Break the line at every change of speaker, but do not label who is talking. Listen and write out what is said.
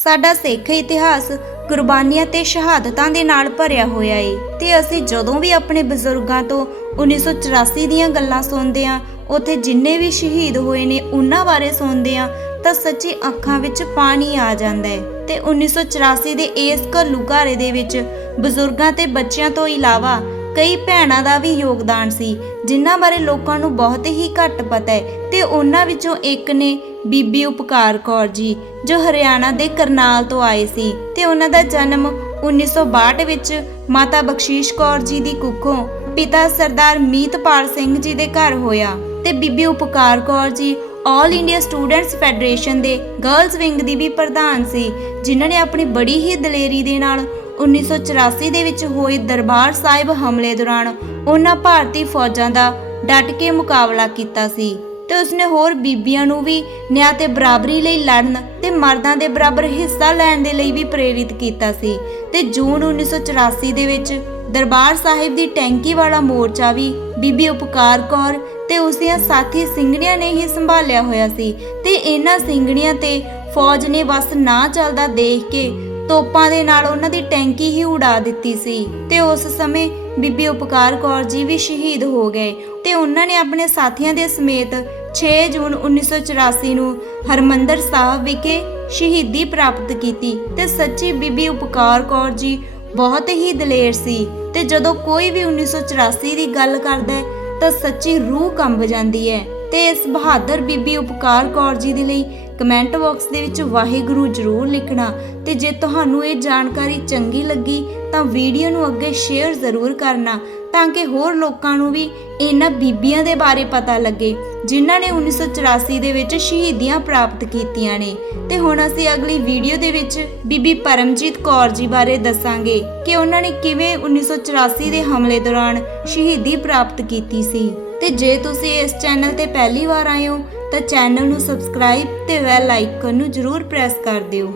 ਸਾਡਾ ਸਿੱਖ ਇਤਿਹਾਸ ਕੁਰਬਾਨੀਆਂ ਤੇ ਸ਼ਹਾਦਤਾਂ ਦੇ ਨਾਲ ਭਰਿਆ ਹੋਇਆ ਏ। ਤੇ ਅਸੀਂ ਜਦੋਂ ਵੀ ਆਪਣੇ ਬਜ਼ੁਰਗਾਂ ਤੋਂ 1984 ਦੀਆਂ ਗੱਲਾਂ ਸੁਣਦੇ ਹਾਂ, ਉੱਥੇ ਜਿੰਨੇ ਵੀ ਸ਼ਹੀਦ ਹੋਏ ਨੇ, ਉਹਨਾਂ ਬਾਰੇ ਸੁਣਦੇ ਹਾਂ, ਤਾਂ ਸੱਚੀ ਅੱਖਾਂ ਵਿੱਚ ਪਾਣੀ ਆ ਜਾਂਦਾ ਹੈ ਤੇ 1984 ਦੇ ਇਸ ਘੱਲੂਘਾਰੇ ਦੇ ਵਿੱਚ ਬਜ਼ੁਰਗਾਂ ਤੇ ਬੱਚਿਆਂ ਤੋਂ ਇਲਾਵਾ ਕਈ ਭੈਣਾਂ ਦਾ ਵੀ ਯੋਗਦਾਨ ਸੀ, ਜਿਨ੍ਹਾਂ ਬਾਰੇ ਲੋਕਾਂ ਨੂੰ ਬਹੁਤ ਹੀ ਘੱਟ ਪਤਾ ਹੈ ਤੇ ਉਹਨਾਂ ਵਿੱਚੋਂ ਇੱਕ ਨੇ ਬੀਬੀ ਉਪਕਾਰ ਕੌਰ ਜੀ, ਜੋ ਹਰਿਆਣਾ ਦੇ ਕਰਨਾਲ ਤੋਂ ਆਏ ਸੀ ਤੇ ਉਹਨਾਂ ਦਾ ਜਨਮ 1962 ਵਿੱਚ ਮਾਤਾ ਬਖਸ਼ੀਸ਼ ਕੌਰ ਜੀ ਦੀ ਕੁੱਖੋਂ ਪਿਤਾ ਸਰਦਾਰ ਮੀਤਪਾਲ ਸਿੰਘ ਜੀ ਦੇ ਘਰ ਹੋਇਆ ਤੇ ਬੀਬੀ Upkar Kaur ji All India Students Federation ਦੇ ਗਰਲਜ਼ ਵਿੰਗ ਦੀ ਵੀ ਪ੍ਰਧਾਨ ਸੀ, ਜਿਨ੍ਹਾਂ ਨੇ ਆਪਣੀ ਬੜੀ ਹੀ ਦਲੇਰੀ ਦੇ ਨਾਲ 1984 ਦੇ ਵਿੱਚ ਹੋਏ ਦਰਬਾਰ ਸਾਹਿਬ ਹਮਲੇ ਦੌਰਾਨ ਉਹਨਾਂ ਭਾਰਤੀ ਫੌਜਾਂ ਦਾ ਡਟ ਕੇ ਮੁਕਾਬਲਾ ਕੀਤਾ ਸੀ। ਤੇ ਉਸਨੇ ਹੋਰ ਬੀਬੀਆਂ ਨੂੰ ਵੀ ਨਿਆਂ ਤੇ ਬਰਾਬਰੀ ਲਈ ਲੜਨ ਤੇ ਮਰਦਾਂ ਦੇ ਬਰਾਬਰ ਹਿੱਸਾ ਲੈਣ ਦੇ ਲਈ ਵੀ ਪ੍ਰੇਰਿਤ ਕੀਤਾ ਸੀ ਤੇ ਜੂਨ 1984 ਦੇ ਵਿੱਚ ਦਰਬਾਰ ਸਾਹਿਬ ਦੀ ਟੈਂਕੀ ਵਾਲਾ ਮੋਰਚਾ ਵੀ ਬੀਬੀ ਉਪਕਾਰ ਕੌਰ ਤੇ ਉਸ ਦੀਆਂ ਸਾਥੀ ਸਿੰਘਣੀਆਂ ਨੇ ਹੀ ਸੰਭਾਲਿਆ ਹੋਇਆ ਸੀ ਤੇ ਇਹਨਾਂ ਸਿੰਘਣੀਆਂ ਤੇ ਫੌਜ ਨੇ ਬਸ ਨਾ ਚੱਲਦਾ ਦੇਖ ਕੇ ਤੋਪਾਂ ਦੇ ਨਾਲ ਉਹਨਾਂ ਦੀ ਟੈਂਕੀ ਹੀ ਉਡਾ ਦਿੱਤੀ ਸੀ ਤੇ ਉਸ ਸਮੇਂ ਬੀਬੀ ਉਪਕਾਰ ਕੌਰ ਜੀ ਵੀ ਸ਼ਹੀਦ ਹੋ ਗਏ ਤੇ ਉਹਨਾਂ ਨੇ ਆਪਣੇ ਸਾਥੀਆਂ ਦੇ ਸਮੇਤ 6 ਜੂਨ 1984 ਨੂੰ ਹਰਮੰਦਰ ਸਾਹਿਬ ਵਿਖੇ ਸ਼ਹੀਦੀ ਪ੍ਰਾਪਤ ਕੀਤੀ ਤੇ ਸੱਚੀ ਬੀਬੀ ਉਪਕਾਰ ਕੌਰ ਜੀ ਬਹੁਤ ਹੀ ਦਲੇਰ ਸੀ ਤੇ ਜਦੋਂ ਕੋਈ ਵੀ 1984 ਦੀ ਗੱਲ ਕਰਦਾ ਹੈ ਤਾਂ ਸੱਚੀ ਰੂਹ ਕੰਬ ਜਾਂਦੀ ਹੈ। ਤੇ ਇਸ ਬਹਾਦਰ ਬੀਬੀ ਉਪਕਾਰ ਕੌਰ ਜੀ ਦੇ ਲਈ ਕਮੈਂਟ ਬਾਕਸ ਦੇ ਵਿੱਚ ਵਾਹਿਗੁਰੂ ਜ਼ਰੂਰ ਲਿਖਣਾ ਤੇ ਜੇ ਤੁਹਾਨੂੰ ਇਹ ਜਾਣਕਾਰੀ ਚੰਗੀ ਲੱਗੀ ਤਾਂ ਵੀਡੀਓ ਨੂੰ ਅੱਗੇ ਸ਼ੇਅਰ ਜ਼ਰੂਰ ਕਰਨਾ ਤਾਂ ਕਿ ਹੋਰ ਲੋਕਾਂ ਨੂੰ ਵੀ ਇਹਨਾਂ ਬੀਬੀਆਂ ਦੇ ਬਾਰੇ ਪਤਾ ਲੱਗੇ, ਜਿਨ੍ਹਾਂ ਨੇ 1984 ਦੇ ਵਿੱਚ ਸ਼ਹੀਦੀਆਂ ਪ੍ਰਾਪਤ ਕੀਤੀਆਂ ਨੇ। ਤੇ ਹੁਣ ਅਸੀਂ ਅਗਲੀ ਵੀਡੀਓ ਦੇ ਵਿੱਚ ਬੀਬੀ ਪਰਮਜੀਤ ਕੌਰ ਜੀ ਬਾਰੇ ਦੱਸਾਂਗੇ ਕਿ ਉਹਨਾਂ ਨੇ ਕਿਵੇਂ 1984 ਦੇ ਹਮਲੇ ਦੌਰਾਨ ਸ਼ਹੀਦੀ ਪ੍ਰਾਪਤ ਕੀਤੀ ਸੀ। ਤੇ ਜੇ ਤੁਸੀਂ ਇਸ ਚੈਨਲ ਤੇ ਪਹਿਲੀ ਵਾਰ ਆਏ ਹੋ, ਤਾਂ ਚੈਨਲ ਨੂੰ ਸਬਸਕ੍ਰਾਈਬ ਤੇ ਬੈਲ ਆਈਕਨ ਨੂੰ ਜ਼ਰੂਰ ਪ੍ਰੈਸ ਕਰ ਦਿਓ।